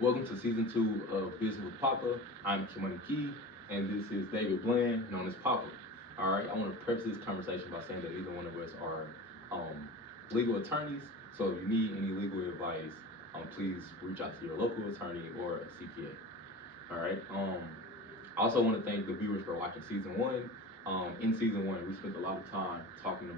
Welcome to season 2 of Business with Papa. I'm Kimani, and this is David Bland, known as Papa. All right, I want to preface this conversation by saying that neither one of us are legal attorneys. So if you need any legal advice, please reach out to your local attorney or a CPA. All right. I also want to thank the viewers for watching season 1. In season 1, we spent a lot of time talking to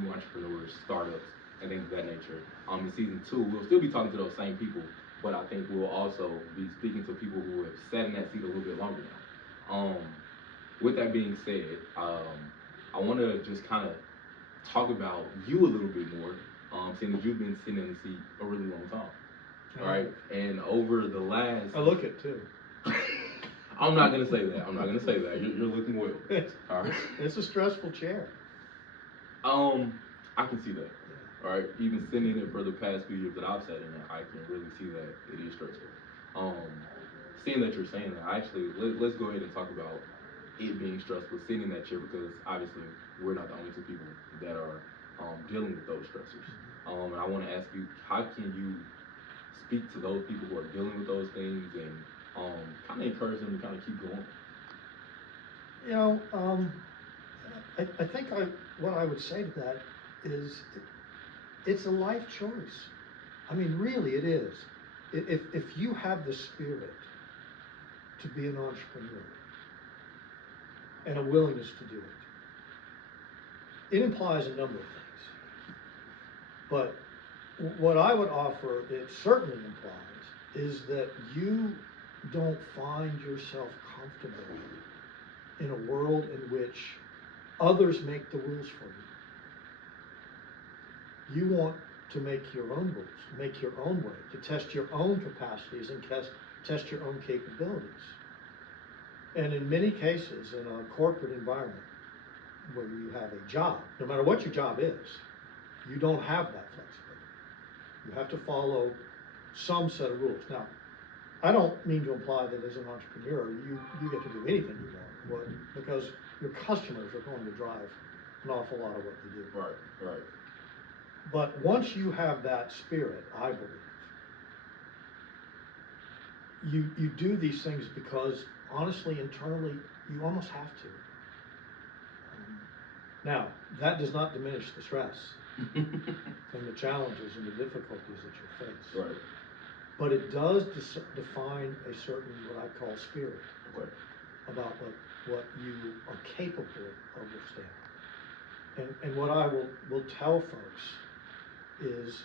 new entrepreneurs, startups, and things of that nature. In season 2, we'll still be talking to those same people, but I think we'll also be speaking to people who have sat in that seat a little bit longer now. With that being said, I want to just kind of talk about you a little bit more, seeing that you've been sitting in the seat a really long time. All right, and over the last... I look it too. I'm not gonna say that. You're looking well. All right. It's a stressful chair. I can see that. All right. Even sitting in it for the past few years that I've sat in it, I can really see that it is stressful. Seeing that you're saying that, actually, let's go ahead and talk about it being stressful sitting in that chair, because obviously we're not the only 2 people that are dealing with those stressors. And I want to ask you, how can you speak to those people who are dealing with those things and kind of encourage them to kind of keep going? You know, I think what I would say to that is it's a life choice. I mean, really, it is. If you have the spirit to be an entrepreneur and a willingness to do it, it implies a number of things. But what I would offer, it certainly implies, is that you don't find yourself comfortable in a world in which others make the rules for you. You want to make your own rules, make your own way, to test your own capacities and test your own capabilities. And in many cases, in a corporate environment where you have a job, no matter what your job is, you don't have that flexibility. You have to follow some set of rules. Now, I don't mean to imply that as an entrepreneur, you get to do anything you want, because your customers are going to drive an awful lot of what you do. Right. But once you have that spirit, I believe, you do these things because, honestly, internally, you almost have to. Now, that does not diminish the stress and the challenges and the difficulties that you face. Right. But it does define a certain, what I call, spirit, Okay, about what you are capable of withstanding. And what I will tell folks is,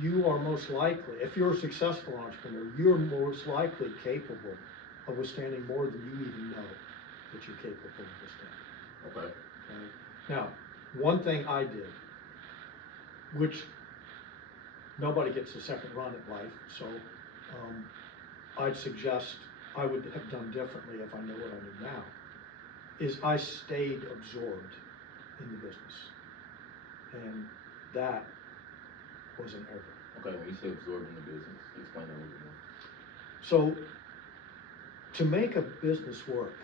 you are most likely, if you're a successful entrepreneur, you're most likely capable of withstanding more than you even know that you're capable of withstanding. Okay. Now, one thing I did, which nobody gets a second run at life, so I'd suggest I would have done differently if I know what I know now, is I stayed absorbed in the business. And that was an error. Okay, when you say absorbed in the business, explain that a little bit more. So, to make a business work,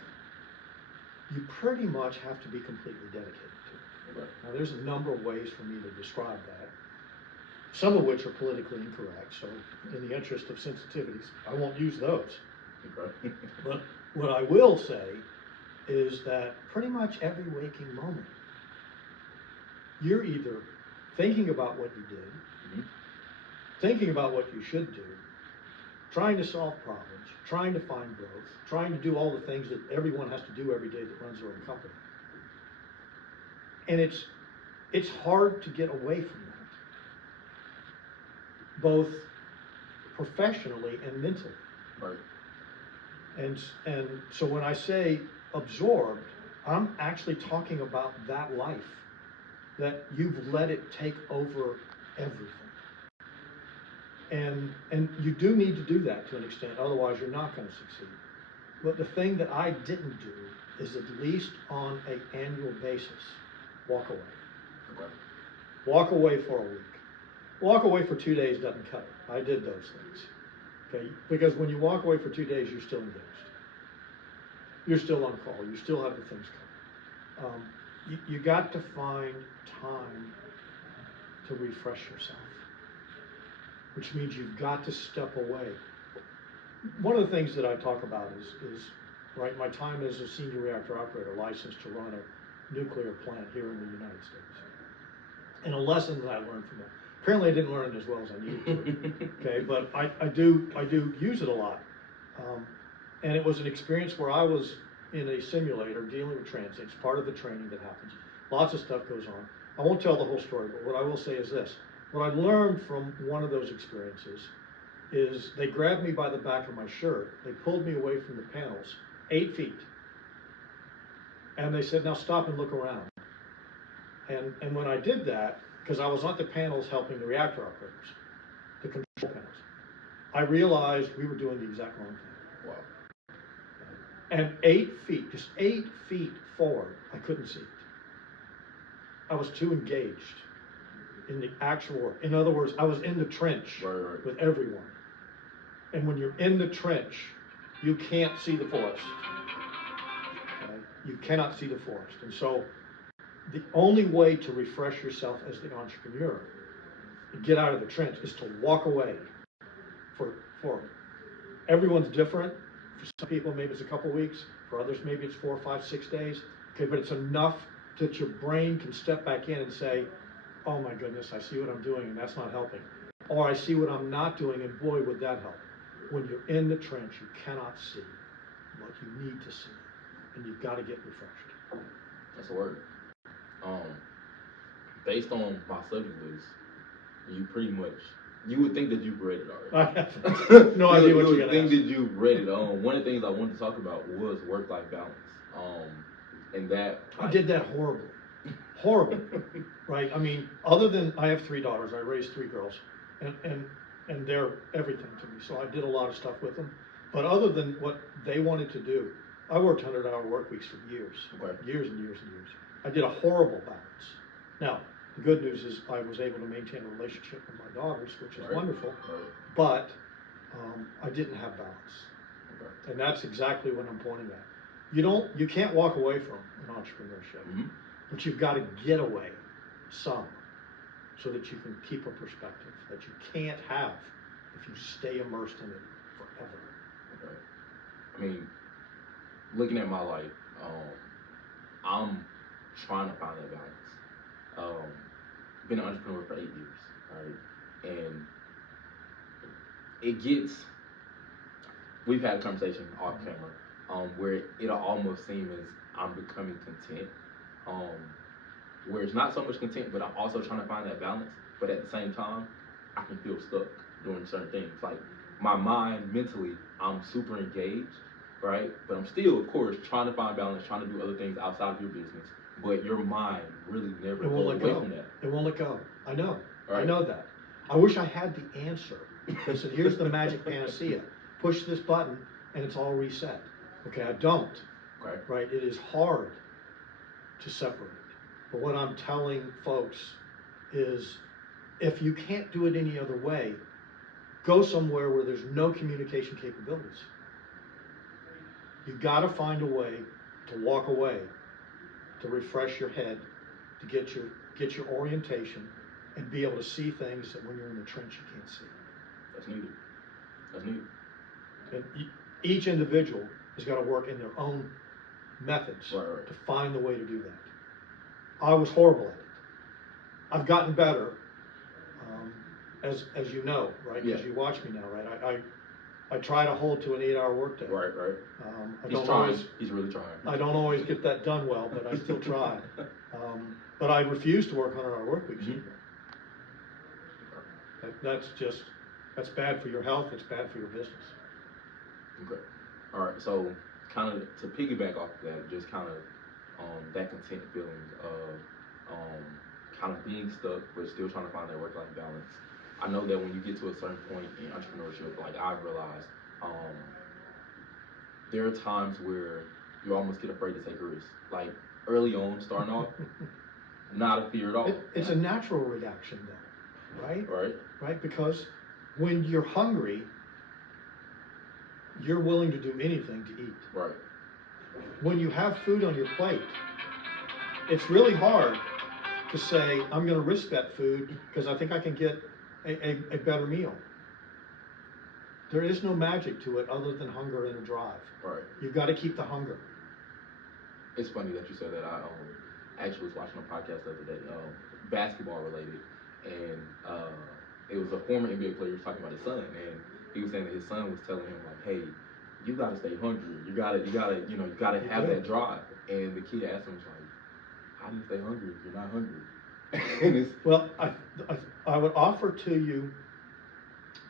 you pretty much have to be completely dedicated to it. Okay. Now, there's a number of ways for me to describe that, some of which are politically incorrect, so in the interest of sensitivities, I won't use those. Okay. But what I will say is that pretty much every waking moment, you're either thinking about what you did, thinking about what you should do, trying to solve problems, trying to find growth, trying to do all the things that everyone has to do every day that runs their own company. And it's hard to get away from that, both professionally and mentally. Right. And so when I say absorbed, I'm actually talking about that life, that you've let it take over everything. And you do need to do that to an extent, otherwise you're not going to succeed. But the thing that I didn't do is, at least on an annual basis, walk away. Okay. Walk away for a week. Walk away for 2 days doesn't cut it. I did those things. Okay? Because when you walk away for 2 days, you're still engaged. You're still on call. You still have the things coming. You got to find time to refresh yourself. which means you've got to step away. One of the things that I talk about is right, my time as a senior reactor operator licensed to run a nuclear plant here in the United States. And a lesson that I learned from it. Apparently I didn't learn it as well as I needed to, okay, but I do use it a lot. And it was an experience where I was in a simulator dealing with transit. It's part of the training that happens. Lots of stuff goes on. I won't tell the whole story, but what I will say is this. What I learned from one of those experiences is they grabbed me by the back of my shirt, they pulled me away from the panels, 8 feet, and they said, now stop and look around. And when I did that, because I was on the panels helping the reactor operators, the control panels, I realized we were doing the exact wrong thing. Wow. And 8 feet, just 8 feet forward, I couldn't see it. I was too engaged in the actual work. In other words, I was in the trench with everyone. And when you're in the trench, you can't see the forest. Okay? You cannot see the forest. And so the only way to refresh yourself as the entrepreneur, to get out of the trench, is to walk away. For everyone's different. For some people, maybe it's a couple weeks. For others, maybe it's 4, 5, 6 days. Okay, but it's enough that your brain can step back in and say, oh my goodness, I see what I'm doing and that's not helping. Or I see what I'm not doing and boy, would that help. When you're in the trench, you cannot see what you need to see. And you've got to get refreshed. That's a word. Based on my subject list, you pretty much, you would think that you've read it already. I have no idea what you're going to think that you've read it. One of the things I wanted to talk about was work-life balance. And that I did that horribly. Horrible, right? I mean, other than I have 3 daughters, I raised 3 girls, and they're everything to me. So I did a lot of stuff with them. But other than what they wanted to do, I worked 100-hour work weeks for years, years and years and years. I did a horrible balance. Now, the good news is I was able to maintain a relationship with my daughters, which is wonderful. But I didn't have balance, and that's exactly what I'm pointing at. You can't walk away from an entrepreneurship. But you've got to get away some so that you can keep a perspective that you can't have if you stay immersed in it forever. Okay. I mean, looking at my life, I'm trying to find that balance. Been an entrepreneur for 8 years, right? And we've had a conversation off camera where it'll almost seem as I'm becoming content. Where it's not so much content, but I'm also trying to find that balance. But at the same time, I can feel stuck doing certain things. Like my mind, mentally, I'm super engaged, right? But I'm still, of course, trying to find balance, trying to do other things outside of your business. But your mind really never goes away from that. It won't let go. I know. Right? I know that. I wish I had the answer. Listen, here's the magic panacea. Push this button and it's all reset. Okay, I don't. Okay. Right? It is hard to separate. But what I'm telling folks is if you can't do it any other way, go somewhere where there's no communication capabilities. You've got to find a way to walk away, to refresh your head, to get your orientation, and be able to see things that when you're in the trench you can't see. That's needed. That's needed. And each individual has got to work in their own methods to find the way to do that. I was horrible at it. I've gotten better, as you know, right? Because you watch me now, right? I try to hold to an 8-hour workday. Right. He's really trying. I don't always get that done well, but I still try. But I refuse to work 100-hour work weeks anymore. That's bad for your health. It's bad for your business. Okay. All right. So, kind of to piggyback off of that, just kind of that content feeling of kind of being stuck, but still trying to find that work-life balance. I know that when you get to a certain point in entrepreneurship, like I've realized, there are times where you almost get afraid to take a risk. Like early on, starting off, not a fear at all. It's a natural reaction, though, right? Right. Because when you're hungry, you're willing to do anything to eat. Right. When you have food on your plate, it's really hard to say, I'm going to risk that food because I think I can get a better meal. There is no magic to it other than hunger and a drive. Right. You've got to keep the hunger. It's funny that you said that. I actually was watching a podcast the other day, basketball related, and it was a former NBA player talking about his son, and he was saying that his son was telling him like, "Hey, you gotta stay hungry. You gotta have that drive." And the kid asked him, like, "How do you stay hungry if you're not hungry?" And it's well, I would offer to you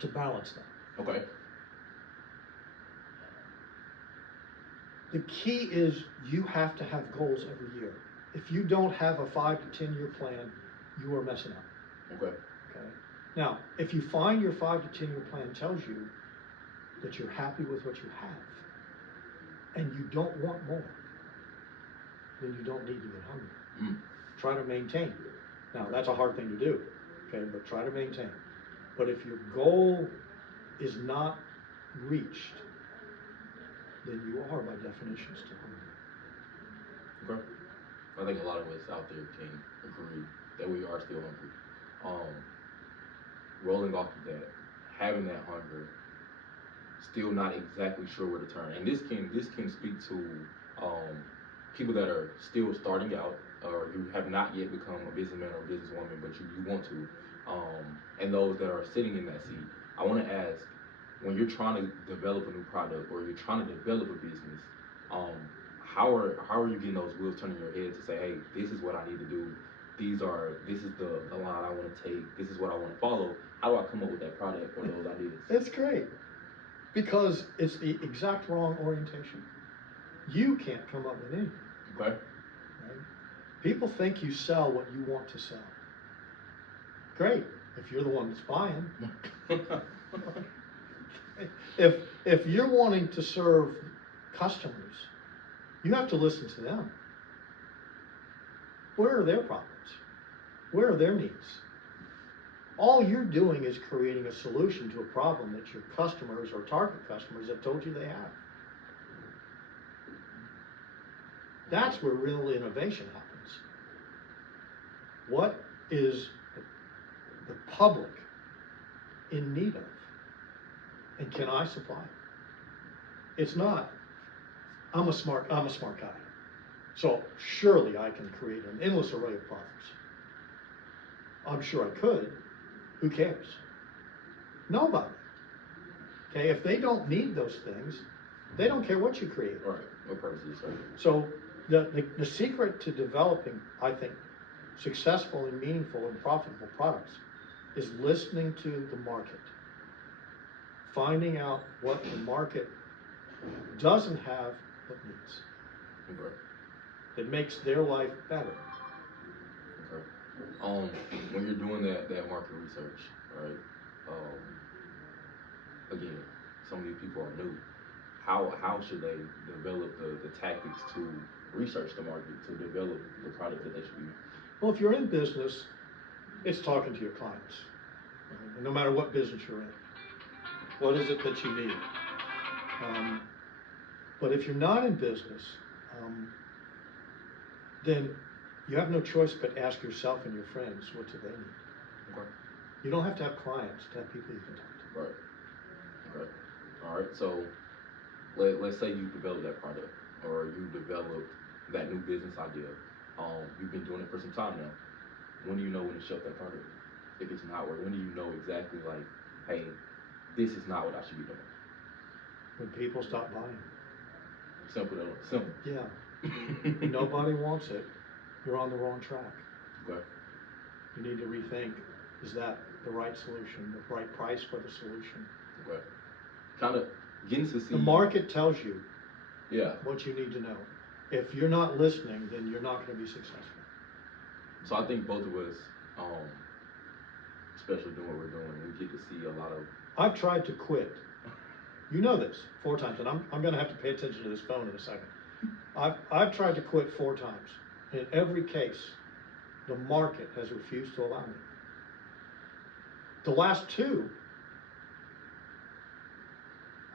to balance that. Okay. The key is you have to have goals every year. If you don't have a 5 to 10 year plan, you are messing up. Okay. Okay. Now, if you find your 5 to 10 year plan tells you that you're happy with what you have and you don't want more, then you don't need to get hungry. Try to maintain. Now, that's a hard thing to do, okay, but try to maintain. But if your goal is not reached, then you are, by definition, still hungry. Okay. I think a lot of us out there can agree that we are still hungry. Rolling off of that, having that hunger, still not exactly sure where to turn. And this can speak to people that are still starting out, or you have not yet become a businessman or a businesswoman, but you want to. And those that are sitting in that seat. I want to ask, when you're trying to develop a new product or you're trying to develop a business, how are you getting those wheels turning in your head to say, hey, this is what I need to do. This is the line I want to take. This is what I want to follow. How do I come up with that product or those ideas? That's great, because it's the exact wrong orientation. You can't come up with anything. Okay. Right? People think you sell what you want to sell. Great, if you're the one that's buying. If you're wanting to serve customers, you have to listen to them. Where are their problems? Where are their needs? All you're doing is creating a solution to a problem that your customers or target customers have told you they have. That's where real innovation happens. What is the public in need of? And can I supply it? It's not, I'm a smart guy. So surely I can create an endless array of products. I'm sure I could. Who cares? Nobody. Okay, if they don't need those things, they don't care what you create. All right, no purpose is serving. So the secret to developing, I think, successful and meaningful and profitable products is listening to the market. Finding out what the market doesn't have but needs. Okay. That makes their life better. Okay. When you're doing that market research, right? Again, some of these people are new. How should they develop the tactics to research the market, to develop the product that they should be? Well, if you're in business, it's talking to your clients. Right? And no matter what business you're in. What is it that you need? But if you're not in business, then you have no choice but ask yourself and your friends, what do they need? Okay. You don't have to have clients to have people you can talk to. Right. Okay. All right. So let's say you develop that product or you develop that new business idea. You've been doing it for some time now. When do you know when to shut that product? If it's not working, when do you know exactly like, hey, this is not what I should be doing? When people stop buying. Simple though. Simple. Yeah. Nobody wants it. You're on the wrong track. Okay. You need to rethink, is that the right solution, the right price for the solution? Okay. Kind of getting to see. The market tells you Yeah. what you need to know. If you're not listening, then you're not going to be successful. So I think both of us, especially doing what we're doing, we get to see a lot of. I've tried to quit. You know this 4 times, and I'm going to have to pay attention to this phone in a second. I've tried to quit 4 times. In every case, the market has refused to allow me. The last 2,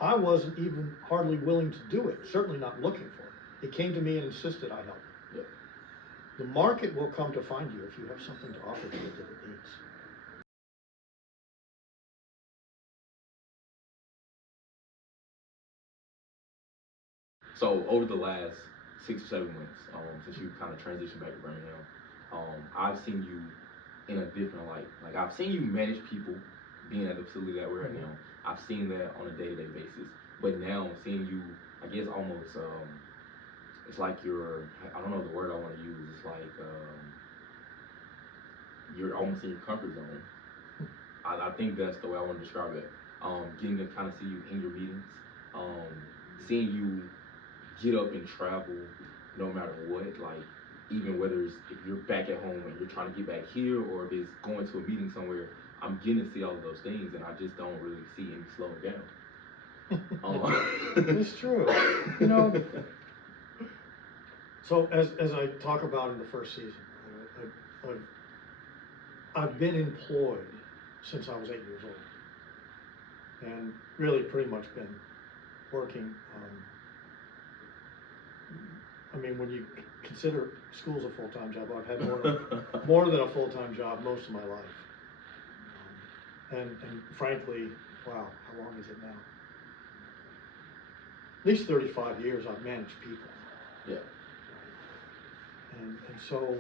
I wasn't even hardly willing to do it, certainly not looking for it. It came to me and insisted I help. Yep. The market will come to find you if you have something to offer to it that it needs. So over the last 6 or 7 months, since you kind of transitioned back to Birmingham, I've seen you in a different light. Like I've seen you manage people, being at the facility that we're at now. I've seen that on a day-to-day basis. But now I'm seeing you, I guess almost, it's like you're, I don't know the word I want to use. It's like you're almost in your comfort zone. I think that's the way I want to describe it. Getting to kind of see you in your meetings, seeing you get up and travel no matter what, like even whether it's if you're back at home and you're trying to get back here or if it's going to a meeting somewhere, I'm getting to see all of those things and I just don't really see any slowing down. It's true. You know, so as I talk about in the first season, I've been employed since I was 8 years old, and really pretty much been working. I mean, when you consider school's a full-time job, I've had more than a full-time job most of my life. And frankly, wow, how long is it now? At least 35 years I've managed people. Yeah. And so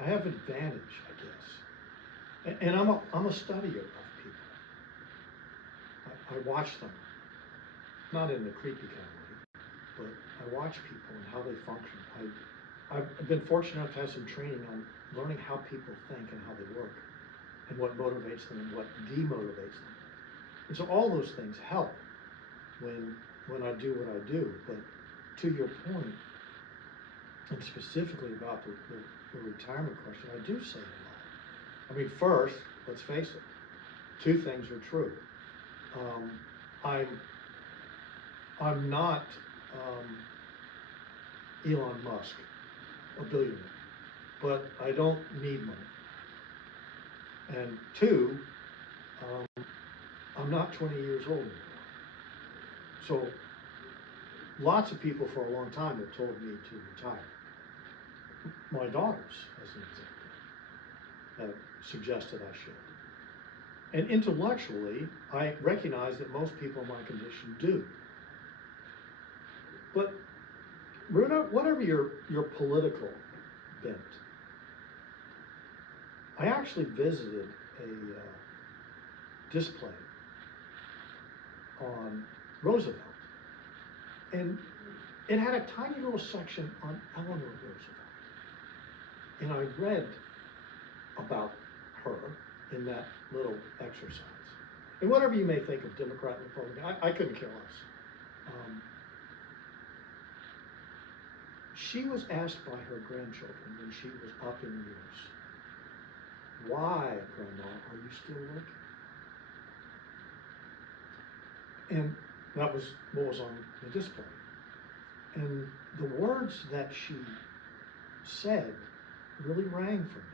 I have advantage, I guess. And I'm a studier of people. I watch them, not in the creepy kind of way, but I watch people and how they function. I've been fortunate enough to have some training on learning how people think and how they work, and what motivates them and what demotivates them. And so all those things help when I do what I do. But to your point, and specifically about the retirement question, I do say it a lot. I mean, first, let's face it, two things are true. I'm not Elon Musk, a billionaire, but I don't need money. And two, I'm not 20 years old anymore. So lots of people for a long time have told me to retire. My daughters, as an example, have suggested I should. And intellectually, I recognize that most people in my condition do. But whatever your political bent, I actually visited a display on Roosevelt, and it had a tiny little section on Eleanor Roosevelt, and I read about her in that little exercise. And whatever you may think of Democrat and Republican, I couldn't care less. She was asked by her grandchildren when she was up in years, "Why, Grandma, are you still working?" And that was what was on the display. And the words that she said really rang for me.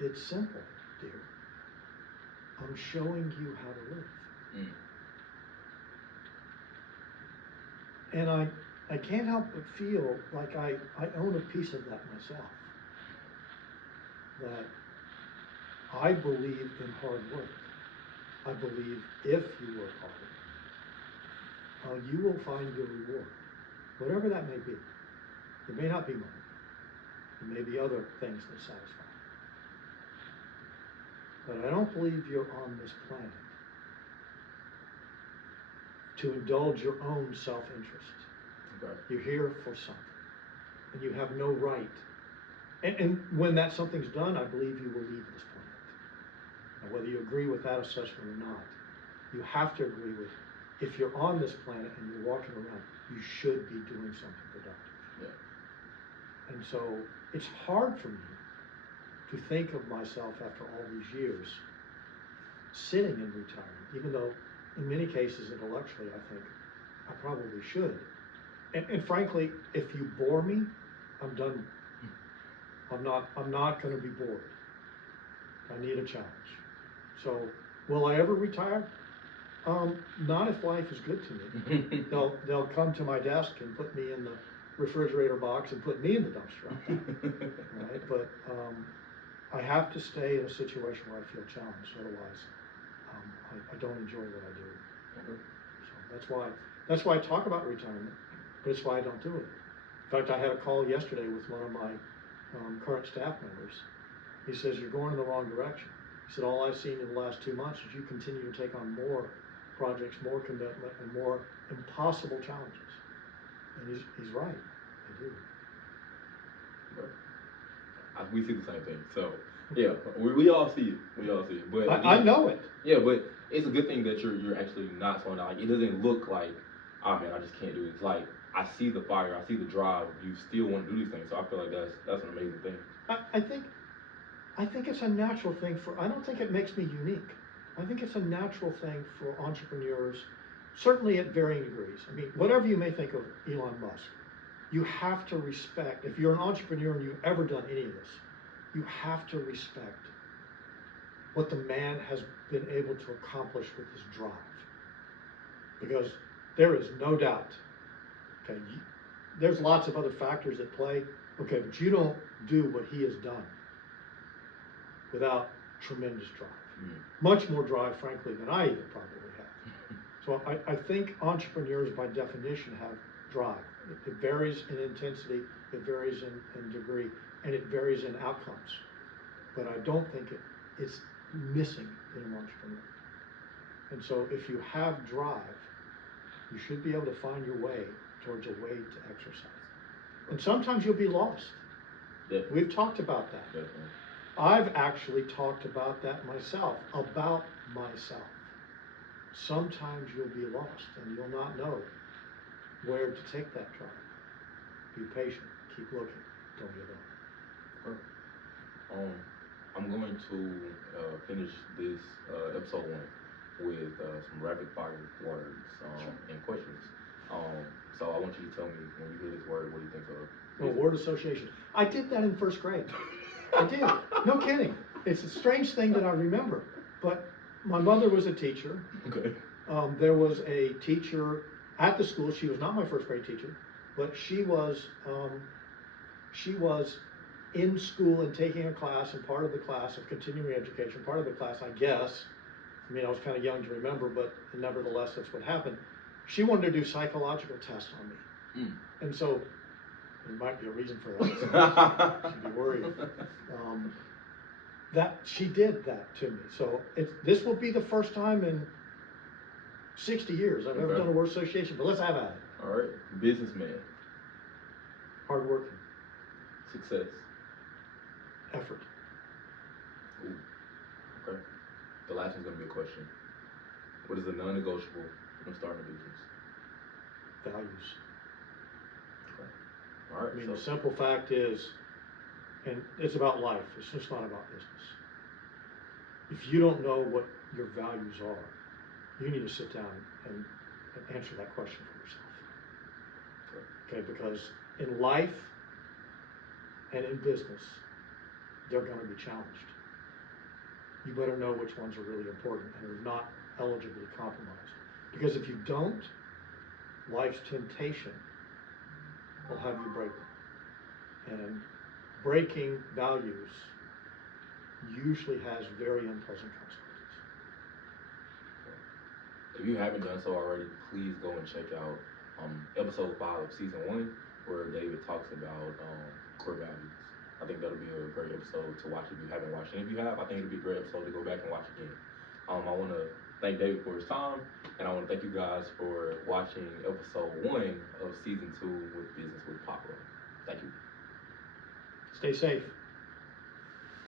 It's simple, dear. I'm showing you how to live. And I can't help but feel like I own a piece of that myself. That I believe in hard work. I believe if you work hard, you will find your reward, whatever that may be. It may not be money. It may be other things that satisfy. But I don't believe you're on this planet to indulge your own self-interest. Okay. You're here for something, and you have no right. And when that something's done, I believe you will leave this planet. Now, whether you agree with that assessment or not, you have to agree with, if you're on this planet and you're walking around, you should be doing something productive. Yeah. And so it's hard for me to think of myself after all these years sitting in retirement, even though in many cases intellectually I think I probably should. And frankly, if you bore me, I'm done. I'm not going to be bored. I need a challenge. So will I ever retire? Not if life is good to me. They'll come to my desk and put me in the refrigerator box and put me in the dumpster. Right? But I have to stay in a situation where I feel challenged. Otherwise, I don't enjoy what I do. Okay. So that's why I talk about retirement. but it's why I don't do it. In fact, I had a call yesterday with one of my current staff members. He says, you're going in the wrong direction. He said, all I've seen in the last 2 months is you continue to take on more projects, more commitment, and more impossible challenges. And he's right, I do. We see the same thing. So, yeah, we all see it. We all see it. But I know it. Yeah, but it's a good thing that you're actually not slowing down. Like, it doesn't look like, oh man, I just can't do it. It's like, I see the fire, I see the drive. You still want to do these things. So I feel like that's an amazing thing. I think it's a natural thing I don't think it makes me unique. I think it's a natural thing for entrepreneurs, certainly at varying degrees. I mean, whatever you may think of Elon Musk, you have to respect, if you're an entrepreneur and you've ever done any of this, you have to respect what the man has been able to accomplish with his drive. Because there is no doubt, okay, there's lots of other factors at play, okay, but you don't do what he has done without tremendous drive. Much more drive, frankly, than I even probably have. So I think entrepreneurs, by definition, have drive. It varies in intensity, it varies in degree, and it varies in outcomes. But I don't think it's missing in an entrepreneur. And so if you have drive, you should be able to find your way towards a way to exercise. And sometimes you'll be lost. Definitely. We've talked about that. Definitely. I've actually talked about that myself, about myself. Sometimes you'll be lost and you'll not know where to take that drive. Be patient, keep looking, don't give up. I'm going to finish this episode 1 with some rapid fire words and questions. So I want you to tell me, when you hear this word, what do you think of? Well, word association. I did that in 1st grade. I did. No kidding. It's a strange thing that I remember. But my mother was a teacher. Okay. There was a teacher at the school. She was not my 1st grade teacher, but she was in school and taking a class, and part of the class of continuing education, part of the class, I guess, I mean, I was kind of young to remember, but nevertheless, that's what happened. She wanted to do psychological tests on me. And so, there might be a reason for that. So she'd be worried. That she did that to me. So this will be the first time in 60 years I've ever done a word association, but let's have at it. All right. Businessman. Hardworking. Success. Effort. Ooh. Okay. The last one's going to be a question. What is a non-negotiable when starting a business? Values. Okay. All right. I mean, the simple fact is, and it's about life, it's just not about business. If you don't know what your values are, you need to sit down and answer that question for yourself. Okay, because in life and in business, they're going to be challenged. You better know which ones are really important and are not eligibly compromised. Because if you don't, life's temptation will have you break them. And breaking values usually has very unpleasant consequences. If you haven't done so already, please go and check out episode 5 of season 1, where David talks about core values. I think that'll be a great episode to watch if you haven't watched it. If you have, I think it'll be a great episode to go back and watch again. I want to thank David for his time, and I want to thank you guys for watching episode 1 of season 2 with Business with Papa. Thank you. Stay safe.